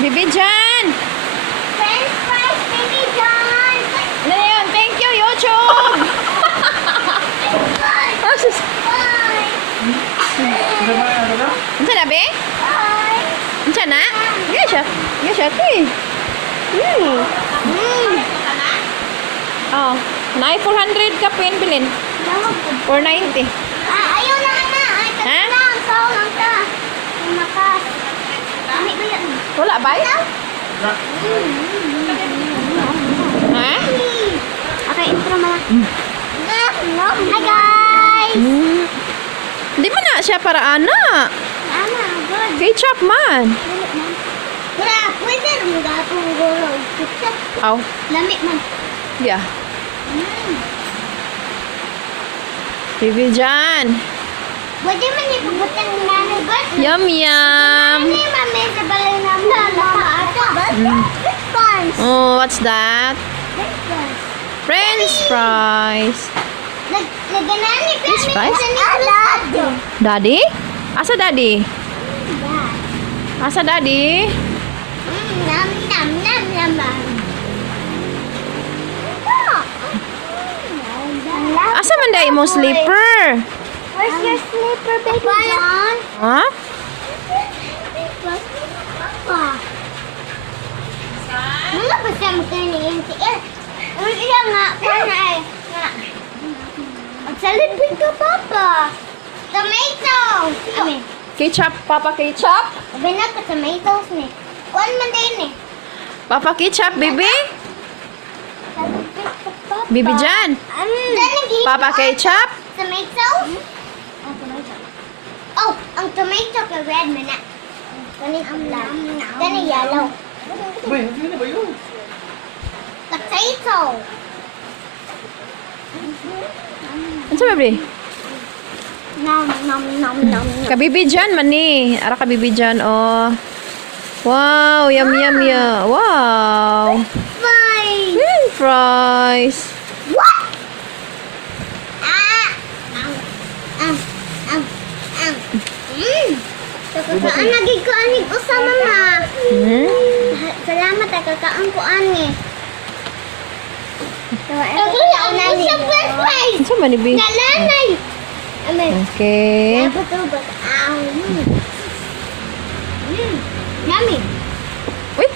Bibi Jan! French fries, Baby John! Ano yan? Thank you, YouTube! Oh, sus... Bye! Unsa na, be? Bye! Unsa na? Yes, siya. Yes, siya. Oh, naay 400 ka pin bilin. 490. Ayaw na, Ana! Ay, Ha? lang! Saw lang ka! Makas! Kami ba yan? Wala ba? Ha? Okay, intro mo lang. Hi, guys! Di man na siya para ana. Ana, good. Ketchup man. Wala, pwede rin gatong gulaw. Aw, Lamig man. yeah. Bibi Jan. Pwede man ipagbutan ng nanay, God. Yum, yum. Hindi, mami, sa balay namin. French fries. Oh, what's that? French fries. French fries. Naganani, French fries? Alado. Daddy? Asa daddy? Asa daddy? Nam, nam, nam, nam. Asa man day mo slipper? Where's your slipper, Baby John? Ha? Papa. Mga basta magkaniin si Ang iya nga, pana ay. Magsalipin ka, Papa. Tomato. Amin. Ketchup, Papa ketchup? Sabi na ka, tomatoes ni. Kuan man din eh. Papa ketchup, baby? Salipin ka, Papa. Bibi Jan? Papa ketchup? Tomato? Oh, ang tomato ka red man na. Ganing ang black. Ganing yellow. Potato. Ano sa baby? Nom, nom, nom, nom. Kabibi Jan man ni. Ara kabibi Jan, oh. Wow, yum, yum, yum. Wow. Fries. Fries. What? Ah. Am. Am. Am. Kakaan lagi ko anig usa mama. Salamat kakaan ko ani. Nanay. Ano sa man, Bibi? Nanay. Amen. Okay. Dapat to but Yummy. Wait.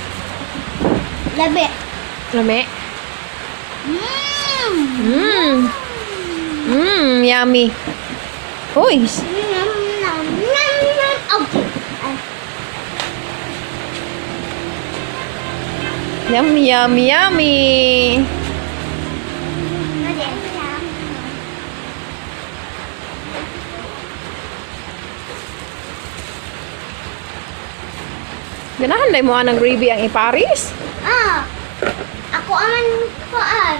Labi. Lame. Mmm. Yummy. Uy. Nom, nom, nom, nom. Okay. Yummy, yummy, yummy. Ganahan day mo ang gravy ang iparis? Ako aman kuan.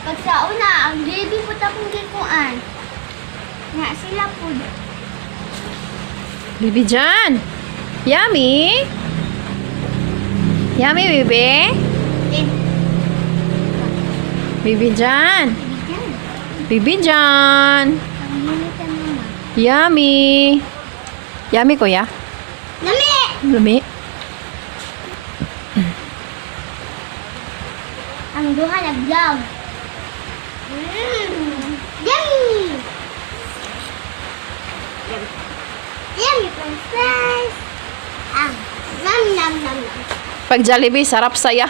Pag sa una, ang baby po akong gikuan. Nga sila po. Bibi Jan. Yummy. Yummy, Bibi. Bibi Jan. Bibi Jan. Yummy. Yummy, kuya. Lami! Lumi. Ang duha nag-vlog. Yummy! Yummy french fries. Nam, nam, nam, nam. Pag Jollibee, sarap saya.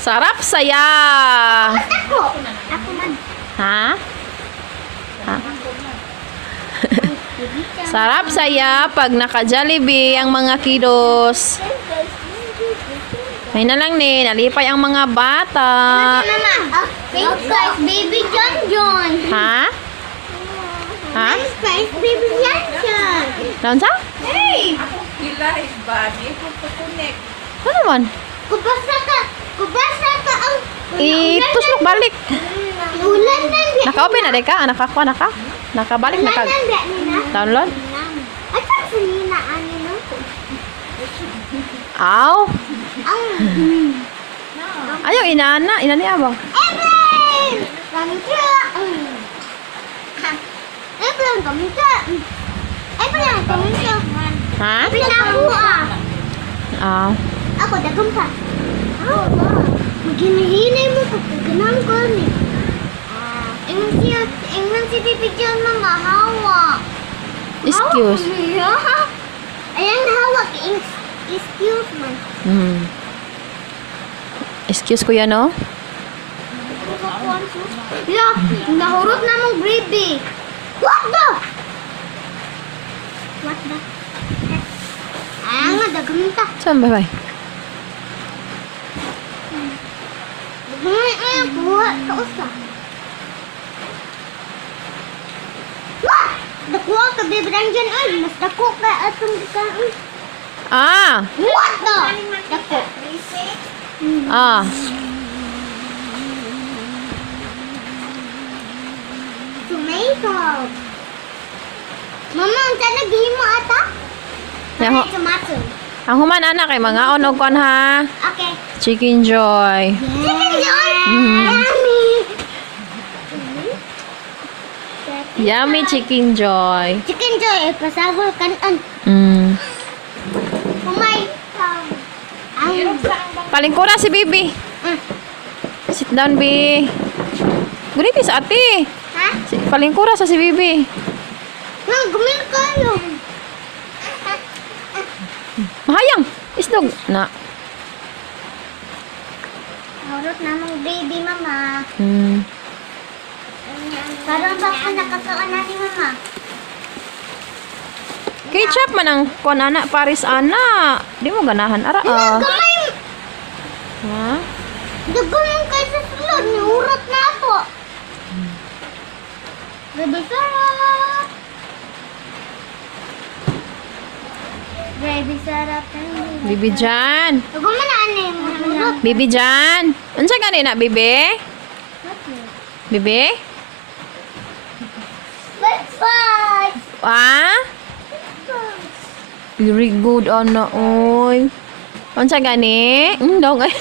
Sarap saya. Ako! Ako man. Ha? Ha? Sarap saya pag naka-Jollibee ang mga kiddos. May na lang ni, nalipay ang mga bata. Mama, french fries, Baby John John. Ha? Ha? French fries, Baby John John. Naon sa? Hey! Ilaha body ko connect. Ano naman? Kubasa ka ang... Ituslok balik. Ulan na biya. Naka-open na, ka? Nakakuha na ka? Nakabalik na ka? Ulan na biya nila. Download? Ay, saan salina ani no? Aw. Ang... Ayaw, inana. Inani abang. Evelyn! Kamitra! Evelyn, kamitra! Evelyn, kamitra! Ha? Pinako ah. Ah. Ako, dagang pa. Maghinay mo pag ganang ko ni. Ingon si Bibi dyan mga hawa. Excuse. Ayan hawak. Excuse man. Excuse kuya, no? Yeah, nahurot na mong baby. What the? What the? Ayan nga, dagang ta. Saan ba? Ayan, buhat sa usa. Wah! Dakuha ka, baby, dyan ay. Mas dako ka atong ikaon. Ah. What the? Dako. Ah. Tomato. Mama, ang tanagihimo ata? Yaho. Tomato. Ang human anak kay mga onog kon ha. Okay. Chicken Joy. Chicken Joy! Mhm. Yummy! Yummy Chicken Joy. Chicken Joy, pasagol kanan. Kumay. Ang... Palingkura si Bibi. Sit down, Bi. Guliti sa ate. Ha? Palingkura sa si Bibi. Nang, gumil kayo. Mahayang. Isdog. Na. Harot na mong baby, mama. Parang ba ako nakakaon na ni mama? Ketchup man ang kon anak Paris ana. Di mo ganahan ara. Gamay! Ha? Dagamang kayo sa sulod, niurat na ako. Baby sarap! Baby sarap. Bibi Jan. Dagamang na ano yung urot. Bibi Jan. Unsa gani na Bibi? Bibi? Bye-bye! Ah? Very good ana oy. Unsa gani? Dong ay.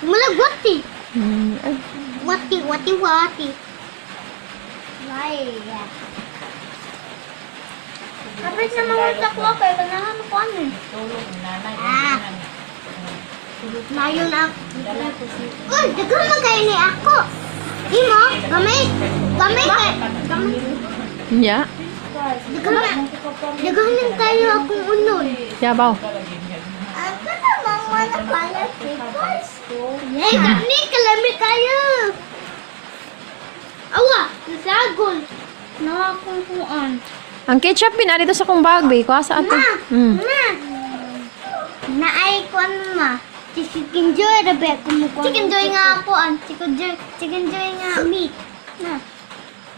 Malagwati. Ay. Wati. Ay. Kapit na mga ko kay ganahan ko ano. Mayon ako. Uy, dagamang kayo ni ako. Imo, gamay kay. Ya. Dagahan tayo akong unod. Yabaw. Ako namang wala pala pickles. Yay, gani, kalami kayo. Awa, nasagol. Nakakukuan. Ang ketchup bin dito sa kong bag, Bi. Kuha sa ate. Ma! Naay ko ma. Chicken Joy, rabe, kumukuha. Chicken Joy nga ako, Chicken Joy nga, meat. Na.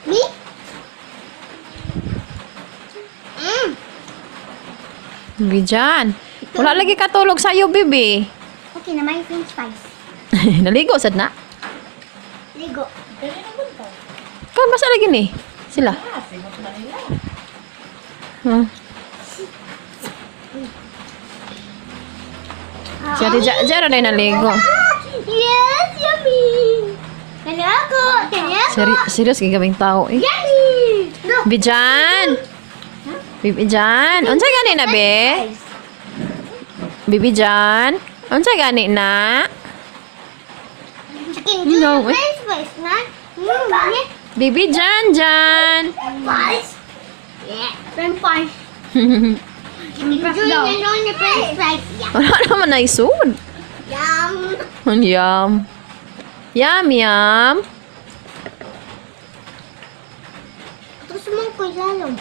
Meat? Bibi Jan. Wala lagi katulog sa'yo, Bibi. Okay na, may french fries. Naligo sad na. Ligo. Kan basa lagi ni? Sila. Si Ate Jara na naligo. Yes, yummy! Kani ako! Serious kay gabing tao eh. Yummy! Look! Bibi Jan. Bibi Jan. Unsa gani na, be? Bibi Jan. Unsa gani na? Chicken No, Joy, french fries na. Bibi Jan Jan. Fries? Yeah. French fries. Chicken Joy na noon na french fries. Yeah. Wala naman na isud. Yum! Yum. Yum, yum. Tapos mong ko lalong.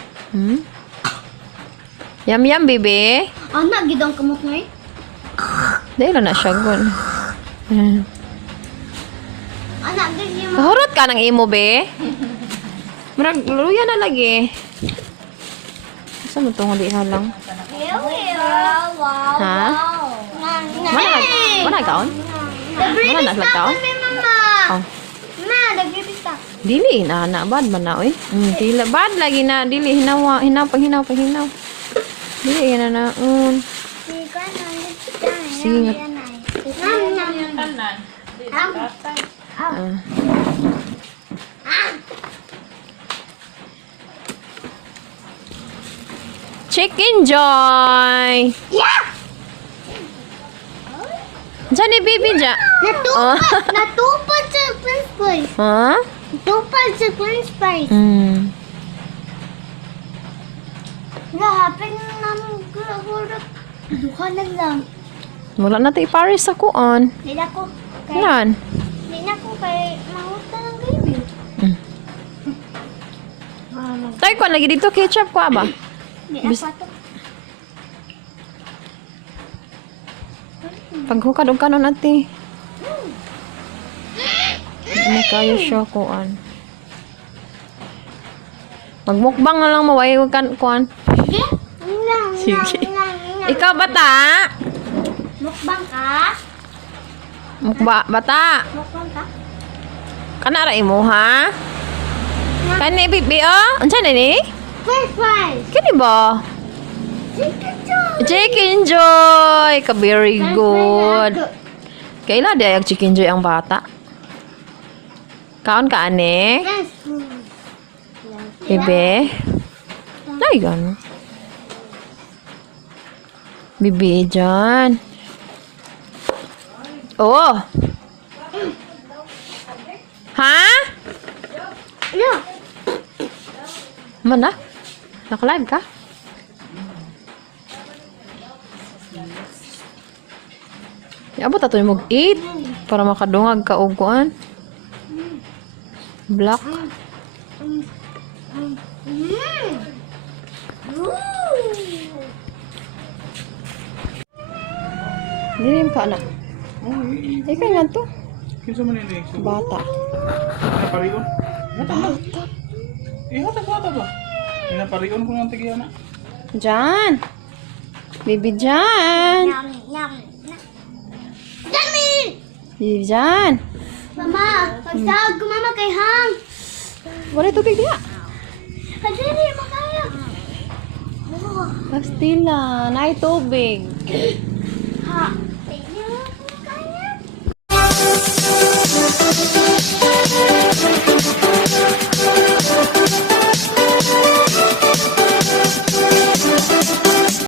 Yum, yum, bibi. Anak, gidang kamot na eh. Dahil na siya gun. Anak, ganyan mo. Kahurot ka ng imo, be. Murag, luya na lagi. Asa mo itong hindi halang? Wow, Ha? Mana kaon? Mana na taon? Oh. Ma, nagbibita. Dili na bad man na oy. Dili bad lagi na dili hinaw. Dili na na. Sige. Chicken Joy. Yeah! Diyan ni Bibi dyan. Natupad sa French fries. Ha? Natupad sa French fries. Lahapin namin hulot. Duha na lang. Wala natin iparis sa kuon. Hindi na ko. Yan. Hindi na ko kay mahuta ng baby. Tayo ko, lagi dito ketchup ko ba? Hindi na pa to. Paghukad og kanon ate. Hindi kayo siya kuan. Magmukbang na lang maway kan kuan. Sige? Sige. Ikaw bata? Mukbang ka? Bata. Mukbang ka? Kana ra imo ha? Kani bibi oh. Unsa na ni? French fries. Kani ba? Chicken joy. Chicken Joy. Ka very good. Kaila dia yung Chicken Joy ang bata. Kaon ka ane? French food. Bebe. Dayan. Bibi dyan. Oh. Ha? No. Mana? Naka-live ka? Abot ato yung mag-eat para makadungag ka og kuan. Black. Dilim ka na. Ikaw nga to. Kinsa man ini? Bata. Naparion? Bata. Hata bata ba? Naparion ko nang tigiya na. Diyan. Baby dyan. Yum, yum. Dami! Baby dyan. Mama, pagtawag ko mama kay Hang. Wala tubig diya. Kadiri, makaya. Pastila. Naay tubig. Ha,